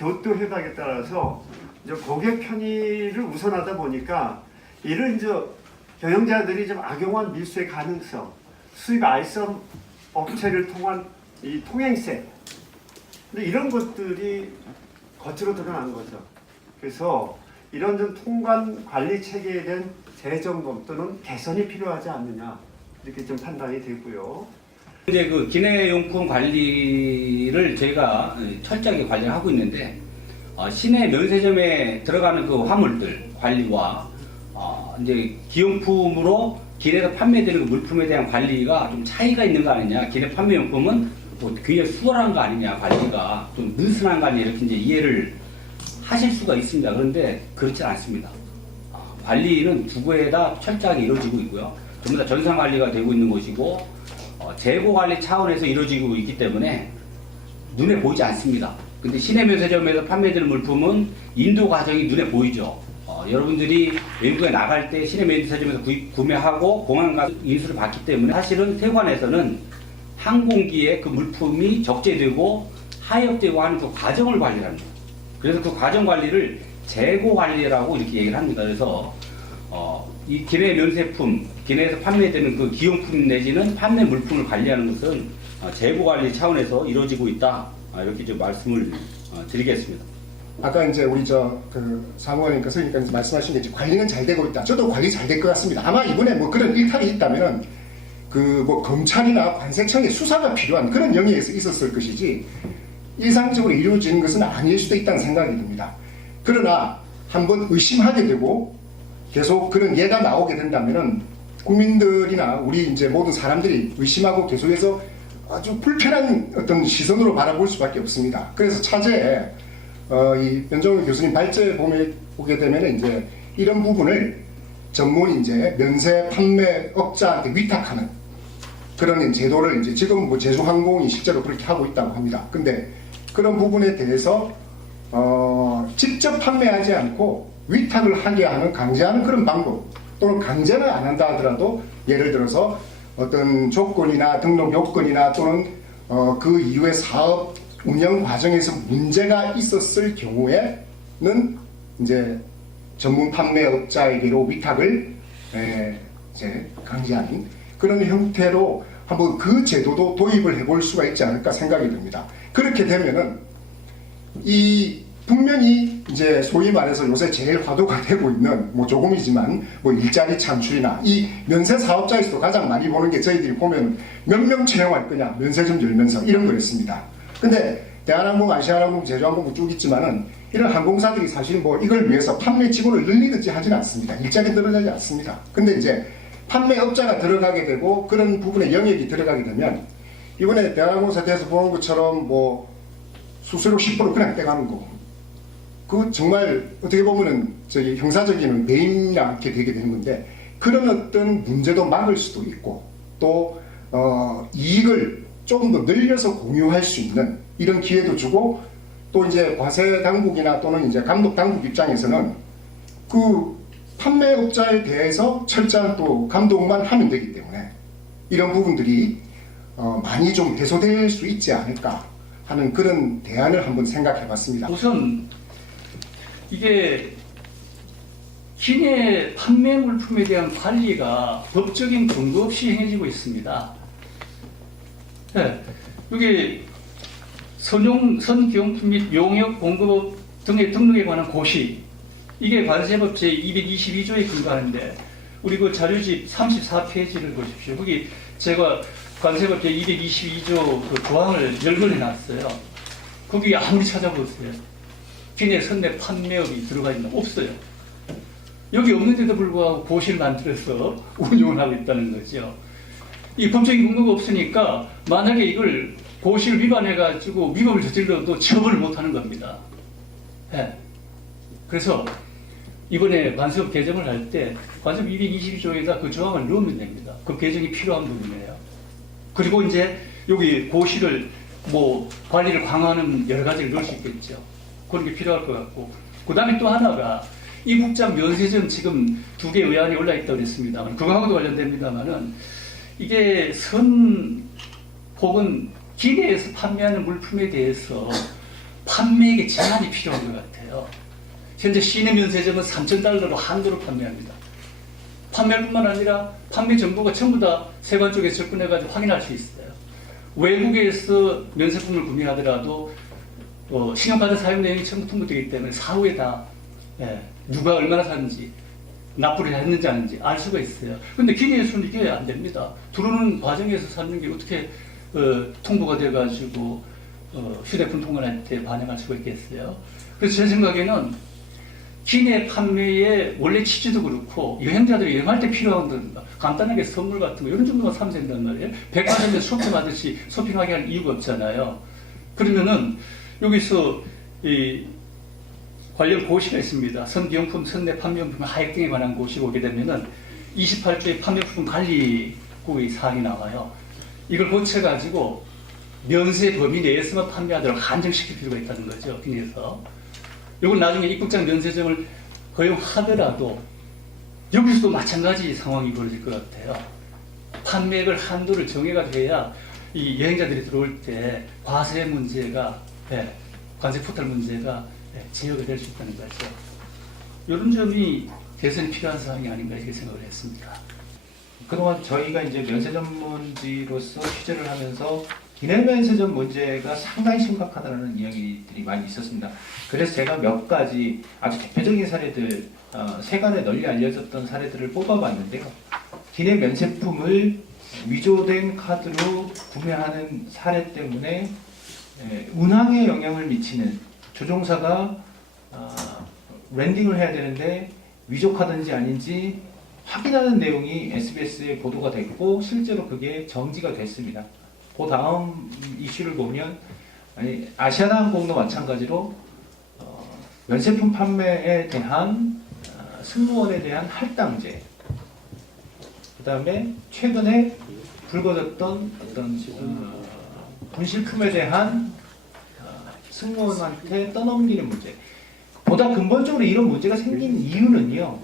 교토 협약에 따라서 이제 고객 편의를 우선하다 보니까 이를 이제 경영자들이 좀 악용한 밀수의 가능성, 수입 알선 업체를 통한 이 통행세, 근데 이런 것들이 겉으로 드러난 거죠. 그래서 이런 좀 통관 관리 체계에 대한 재점검 또는 개선이 필요하지 않느냐 이렇게 좀 판단이 되고요. 이제 그 기내용품 관리를 저희가 철저하게 관리를 하고 있는데 시내 면세점에 들어가는 그 화물들 관리와 이제 기용품으로 기내에서 판매되는 그 물품에 대한 관리가 좀 차이가 있는 거 아니냐. 기내 판매용품은 뭐 굉장히 수월한 거 아니냐. 관리가 좀 느슨한 거 아니냐. 이렇게 이제 이해를 하실 수가 있습니다. 그런데 그렇지 않습니다. 관리는 두고에다 철저하게 이루어지고 있고요. 전부 다 전산 관리가 되고 있는 것이고 재고 관리 차원에서 이루어지고 있기 때문에 눈에 보이지 않습니다. 근데 시내 면세점에서 판매되는 물품은 인도 과정이 눈에 보이죠. 여러분들이 외국에 나갈 때 시내 면세점에서 구매하고 공항 가서 인수를 받기 때문에 사실은 태관에서는 항공기에 그 물품이 적재되고 하역되고 하는 그 과정을 관리합니다. 그래서 그 과정 관리를 재고 관리라고 이렇게 얘기를 합니다. 그래서 이 기내 면세품, 기내에서 판매되는 그 기용품 내지는 판매 물품을 관리하는 것은 재고 관리 차원에서 이루어지고 있다. 이렇게 좀 말씀을 드리겠습니다. 아까 이제 우리 사무관님께서 그러니까 말씀하신 게 관리는 잘 되고 있다. 저도 관리 잘 될 것 같습니다. 아마 이번에 뭐 그런 일탈이 있다면은 뭐 검찰이나 관세청의 수사가 필요한 그런 영역에서 있었을 것이지 일상적으로 이루어지는 것은 아닐 수도 있다는 생각이 듭니다. 그러나 한번 의심하게 되고 계속 그런 예가 나오게 된다면은 국민들이나 우리 이제 모든 사람들이 의심하고 계속해서 아주 불편한 어떤 시선으로 바라볼 수밖에 없습니다. 그래서 차제에 이 변정훈 교수님 발제에 보게 되면 이제 이런 부분을 전문 이제 면세 판매업자한테 위탁하는 그런 제도를 이제 지금 뭐 제주항공이 실제로 그렇게 하고 있다고 합니다. 근데 그런 부분에 대해서 직접 판매하지 않고 위탁을 하게 하는 강제하는 그런 방법 또는 강제는 안 한다 하더라도 예를 들어서 어떤 조건이나 등록 요건이나 또는 그 이후의 사업 운영 과정에서 문제가 있었을 경우에는 이제 전문 판매업자에게로 위탁을 이제 강제하는 그런 형태로 한번 그 제도도 도입을 해볼 수가 있지 않을까 생각이 듭니다. 그렇게 되면은 분명히 이제 소위 말해서 요새 제일 화두가 되고 있는 뭐 조금이지만 뭐 일자리 창출이나 이 면세 사업자에서도 가장 많이 보는 게 저희들이 보면 몇 명 채용할 거냐 면세점 열면서 이런 거였습니다. 근데 대한항공, 아시아나항공, 제주항공 쭉 있지만은 이런 항공사들이 사실 뭐 이걸 위해서 판매 직원을 늘리든지 하지는 않습니다. 일자리 늘어나지 않습니다. 근데 이제 판매업자가 들어가게 되고 그런 부분에 영역이 들어가게 되면 이번에 대한항공사 대해서 보는 것처럼 뭐 수수료 10% 그냥 떼가는 거. 그 정말 어떻게 보면은 형사적인 배임이나 이렇게 되게 되는 건데 그런 어떤 문제도 막을 수도 있고 또 이익을 조금 더 늘려서 공유할 수 있는 이런 기회도 주고 또 이제 과세 당국이나 또는 이제 감독 당국 입장에서는 그 판매업자에 대해서 철저한 또 감독만 하면 되기 때문에 이런 부분들이 많이 좀 해소될 수 있지 않을까 하는 그런 대안을 한번 생각해 봤습니다. 우선 이게 기내 판매 물품에 대한 관리가 법적인 근거 없이 행해지고 있습니다. 네, 여기 선기용품 및 용역 공급 등의 등록에 관한 고시 이게 관세법 제222조에 근거하는데 우리 그 자료집 34페이지를 보십시오. 거기 제가 관세법 제222조 그 조항을 열거해 놨어요. 거기 아무리 찾아보세요. 기내 선내 판매업이 들어가 있나 없어요. 여기 없는데도 불구하고 고시를 만들어서 운영을 하고 있다는 거죠. 이 법적인 근거가 없으니까 만약에 이걸 고시를 위반해가지고 위법을 저질러도 처벌을 못하는 겁니다. 네. 그래서 이번에 관세법 개정을 할 때 관세법 222조에다 그 조항을 넣으면 됩니다. 그 개정이 필요한 부분이에요. 그리고 이제 여기 고시를 뭐 관리를 강화하는 여러 가지를 넣을 수 있겠죠. 그런 게 필요할 것 같고 그 다음에 또 하나가 이국장 면세점 지금 2개 의안이 올라 있다고 그랬습니다만 그거하고도 관련됩니다만은 이게 선 혹은 기내에서 판매하는 물품에 대해서 판매액의 제한이 필요한 것 같아요. 현재 시내 면세점은 3,000달러로 한도로 판매합니다. 판매뿐만 아니라 판매 정보가 전부 다 세관 쪽에 접근해가지고 확인할 수 있어요. 외국에서 면세품을 구매하더라도 신용카드 사용 내용이 전부 통보되기 때문에 사후에 다 누가 얼마나 샀는지 납부를 했는지 아닌지 알 수가 있어요. 근데 기내에서는 이게 안 됩니다. 들어오는 과정에서 사는 게 어떻게 통보가 돼가지고 휴대폰 통관할 때 반영할 수가 있겠어요. 그래서 제 생각에는 기내 판매에 원래 취지도 그렇고 여행자들이 여행할 때 필요한 건 간단하게 선물 같은 거 이런 정도만 사면 된단 말이에요. 백화점에 쇼핑하듯이 쇼핑하게 할 이유가 없잖아요. 그러면은 여기서 이 관련 고시가 있습니다. 선기용품, 선내 판매용품 하액 등에 관한 고시가 오게 되면은 28조의 판매품 관리국의 사항이 나와요. 이걸 고쳐가지고 면세 범위 내에서만 판매하도록 한정시킬 필요가 있다는 거죠. 그래서 이건 나중에 입국장 면세점을 허용하더라도 여기서도 마찬가지 상황이 벌어질 것 같아요. 판매액을 한도를 정해가지고 해야 이 여행자들이 들어올 때 과세 문제가 관세 포탈 문제가 제어가 될 수 있다는 거죠. 이런 점이 개선이 필요한 사항이 아닌가 이렇게 생각을 했습니다. 그동안 저희가 이제 면세 전문지로서 취재를 하면서 기내 면세점 문제가 상당히 심각하다는 이야기들이 많이 있었습니다. 그래서 제가 몇 가지 아주 대표적인 사례들, 세간에 널리 알려졌던 사례들을 뽑아봤는데요. 기내 면세품을 위조된 카드로 구매하는 사례 때문에 운항에 영향을 미치는 조종사가 랜딩을 해야 되는데 위조 카드인지 아닌지 확인하는 내용이 SBS에 보도가 됐고 실제로 그게 정지가 됐습니다. 그 다음 이슈를 보면 아시아나항공도 마찬가지로 면세품 판매에 대한 승무원에 대한 할당제, 그 다음에 최근에 불거졌던 어떤 분실품에 대한 승무원한테 떠넘기는 문제. 보다 근본적으로 이런 문제가 생긴 이유는요.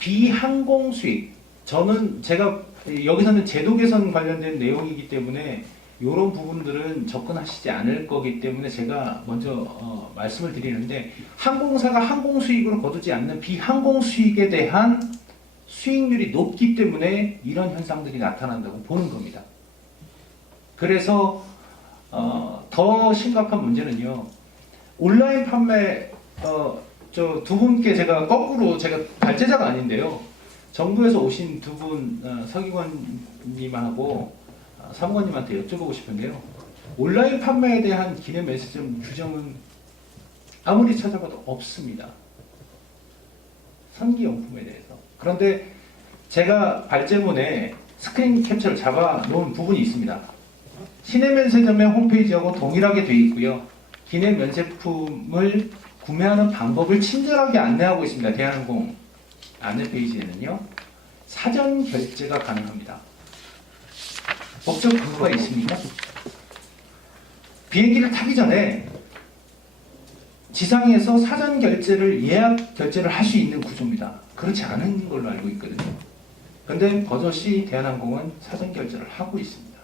비항공 수익. 저는 제가 여기서는 제도 개선 관련된 내용이기 때문에 이런 부분들은 접근하시지 않을 거기 때문에 제가 먼저 말씀을 드리는데 항공사가 항공 수익으로 거두지 않는 비항공 수익에 대한 수익률이 높기 때문에 이런 현상들이 나타난다고 보는 겁니다. 그래서 더 심각한 문제는요. 온라인 판매 저 두 분께 제가 거꾸로 제가 발제자가 아닌데요. 정부에서 오신 두 분 서기관님하고 사무관님한테 여쭤보고 싶은데요. 온라인 판매에 대한 기내 면세점 규정은 아무리 찾아봐도 없습니다. 선기용품에 대해서. 그런데 제가 발제문에 스크린 캡처를 잡아 놓은 부분이 있습니다. 시내 면세점의 홈페이지하고 동일하게 되어 있고요. 기내 면세품을 구매하는 방법을 친절하게 안내하고 있습니다. 대한항공 안내 페이지에는요. 사전 결제가 가능합니다. 법적 근거가 있습니까? 비행기를 타기 전에 지상에서 사전 결제를 예약 결제를 할 수 있는 구조입니다. 그렇지 않은 걸로 알고 있거든요. 그런데 버젓이 대한항공은 사전 결제를 하고 있습니다.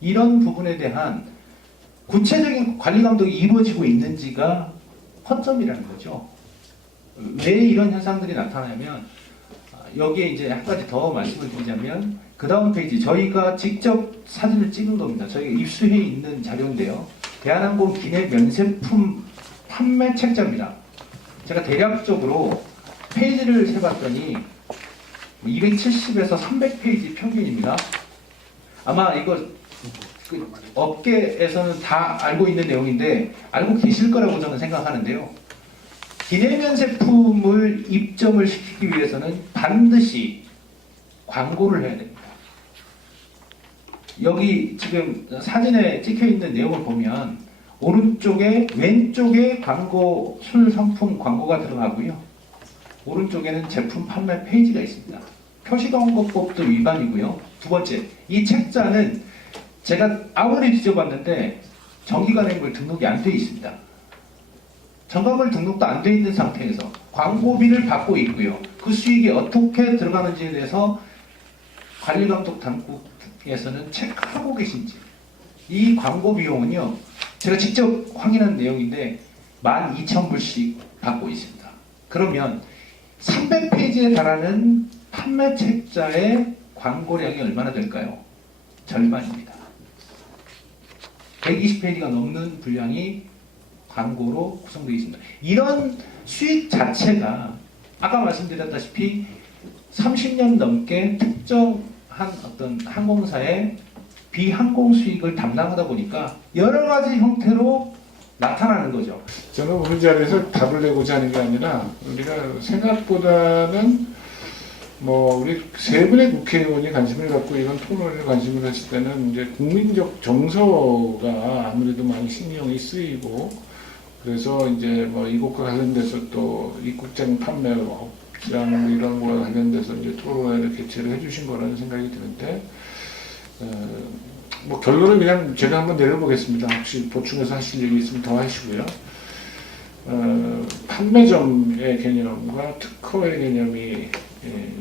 이런 부분에 대한 구체적인 관리 감독이 이루어지고 있는지가 허점이라는 거죠. 왜 이런 현상들이 나타나냐면 여기에 이제 한 가지 더 말씀을 드리자면 그 다음 페이지 저희가 직접 사진을 찍은 겁니다. 저희가 입수해 있는 자료인데요. 대한항공 기내 면세품 판매 책자입니다. 제가 대략적으로 페이지를 세봤더니 270에서 300페이지 평균입니다. 아마 이거 그 업계에서는 다 알고 있는 내용인데 알고 계실 거라고 저는 생각하는데요. 기내 면세품을 입점을 시키기 위해서는 반드시 광고를 해야 됩니다. 여기 지금 사진에 찍혀 있는 내용을 보면 오른쪽에 왼쪽에 광고 술 상품 광고가 들어가고요. 오른쪽에는 제품 판매 페이지가 있습니다. 표시광고법도 위반이고요. 두 번째, 이 책자는 제가 아무리 뒤져봤는데 정기관행물 등록이 안 돼 있습니다. 정가물 등록도 안 돼 있는 상태에서 광고비를 받고 있고요. 그 수익이 어떻게 들어가는지에 대해서 관리감독 당국에서는 체크하고 계신지. 이 광고 비용은요. 제가 직접 확인한 내용인데 12,000불씩 받고 있습니다. 그러면 300페이지에 달하는 판매 책자의 광고량이 얼마나 될까요? 절반입니다. 120페이지가 넘는 분량이 광고로 구성되어 있습니다. 이런 수익 자체가 아까 말씀드렸다시피 30년 넘게 특정한 어떤 항공사의 비항공 수익을 담당하다 보니까 여러 가지 형태로 나타나는 거죠. 저는 오늘 자리에서 답을 내고자 하는 게 아니라 우리가 생각보다는 뭐 우리 세 분의 국회의원이 관심을 갖고 이런 토론에 관심을 했을 때는 이제 국민적 정서가 아무래도 많이 신경이 쓰이고 그래서 이제 뭐 이것과 관련돼서 또 입국장 판매 업장 이런 거와 관련돼서 이제 토론회를 개최를 해주신 거라는 생각이 드는데 뭐 결론은 그냥 제가 한번 내려보겠습니다. 혹시 보충해서 하실 얘기 있으면 더 하시고요. 판매점의 개념과 특허의 개념이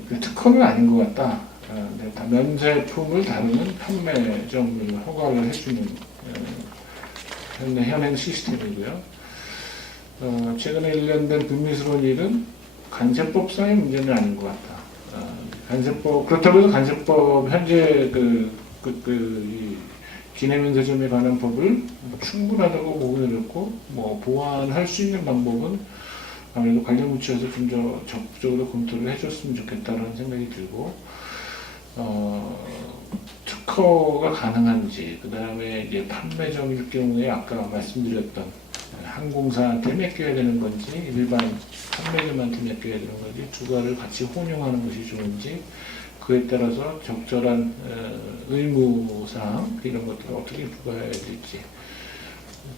그 특허는 아닌 것 같다. 다 면제품을 다루는 판매점을 허가를 해주는 현행 시스템이고요. 최근에 일련된 불미스러운 일은 간세법상의 문제는 아닌 것 같다. 간세법 그렇다고 해서 간세법 현재 이 기내면세점에 관한 법을 충분하다고 보고 있고 뭐 보완할 수 있는 방법은 아무래도 관련 부처에서 좀 더 적극적으로 검토를 해줬으면 좋겠다라는 생각이 들고 특허가 가능한지 그 다음에 이제 판매점일 경우에 아까 말씀드렸던 항공사한테 맡겨야 되는 건지 일반 판매점한테 맡겨야 되는 건지 두 가지를 같이 혼용하는 것이 좋은지 그에 따라서 적절한 의무사항 이런 것들을 어떻게 부과해야 될지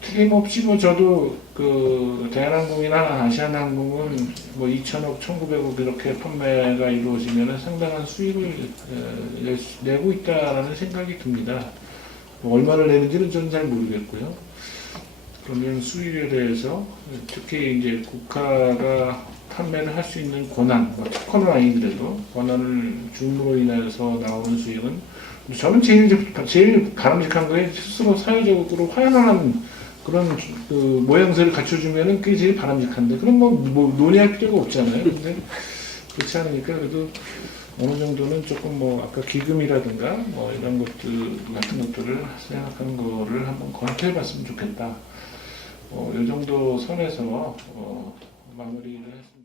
틀림없이 뭐 저도 그 대한항공이나 아시아나항공은 뭐 2,000억, 1,900억 이렇게 판매가 이루어지면 상당한 수익을 내고 있다라는 생각이 듭니다. 뭐 얼마를 내는지는 저는 잘 모르겠고요. 그러면 수익에 대해서 특히 이제 국가가 판매를 할 수 있는 권한, 뭐 특허는 아니더라도 권한을 줌으로 인해서 나오는 수익은 저는 제일 바람직한 거에 스스로 사회적으로 화연한 그런 그 모양새를 갖춰주면은 그게 제일 바람직한데 그럼 뭐 논의할 필요가 없잖아요. 근데 그렇지 않으니까 그래도 어느 정도는 조금 뭐 아까 기금이라든가 뭐 이런 것들 같은 것들을 생각하는 거를 한번 검토해봤으면 좋겠다. 이 정도 선에서 마무리를 했습니다.